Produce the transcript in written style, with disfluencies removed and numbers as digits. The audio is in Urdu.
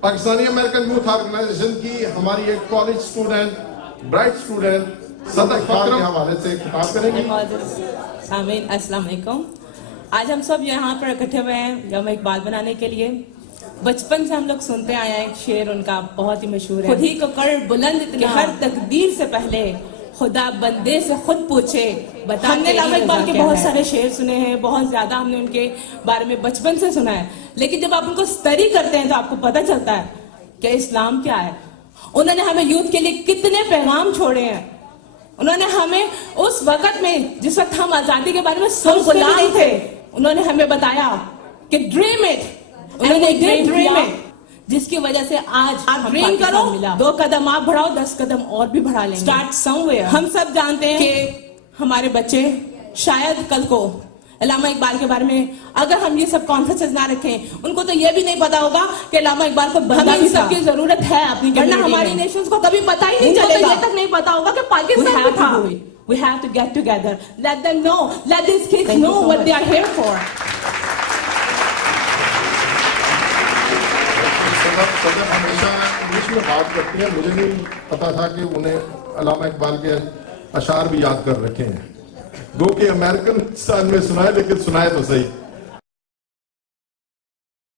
پاکستانی امریکن یوتھ آرگنائزیشن کی ہماری ایک کالج اسٹوڈنٹ برائٹ اسٹوڈنٹ صدف اکرم کے حوالے سے خطاب کریں گی. سامعین السلام علیکم. آج ہم سب یہاں پر اکٹھے ہوئے ہیں یوم اقبال منانے کے لیے. بچپن سے ہم لوگ سنتے آئے ہیں ایک شعر ان کا بہت ہی مشہور ہے, خود ہی کو کر بلند اتنا ہر تقدیر سے پہلے خدا بندے سے خود پوچھے بتا. ہم نے علامہ اقبال کے بہت سارے شعر سنے ہیں, بہت زیادہ ہم نے ان کے بارے میں بچپن سے سنا ہے, لیکن جب آپ ان کو اسٹڈی کرتے ہیں تو آپ کو پتہ چلتا ہے کہ اسلام کیا ہے. انہوں نے ہمیں یوتھ کے لیے کتنے پیغام چھوڑے ہیں. انہوں نے ہمیں اس وقت میں جس وقت ہم آزادی کے بارے میں سب غلام تھے, انہوں نے ہمیں بتایا کہ ڈریم اٹ, انہوں نے ڈریم اٹ, جس کی وجہ سے آج آپ ڈریم کرو, 2 قدم آپ بڑھاؤ 10 قدم اور بھی بڑھا لیں گے. Start some where. ہم سب جانتے ہیں کہ ہمارے بچے شاید کل کو علامہ اقبال کے بارے میں اگر ہم یہ سب کانفرنسز نہ رکھیں, ان کو تو یہ بھی نہیں پتا ہوگا کہ علامہ اقبال کو ہمیں سب کی ضرورت ہے اپنی, ورنہ ہماری نیشنز کو کبھی پتا ہی نہیں چلے گا, یہ تک نہیں پتا ہوگا کہ پاکستان میں تھا. We have to get together. Let them know. Let these kids know what they are here for. صدف ہمیشہ انگلش میں بات کرتی ہیں, مجھے نہیں پتا تھا کہ انہیں علامہ اقبال کے اشعار بھی یاد کر رکھے ہیں. گو کہ امریکن سال میں سنائے لیکن سنائے تو صحیح.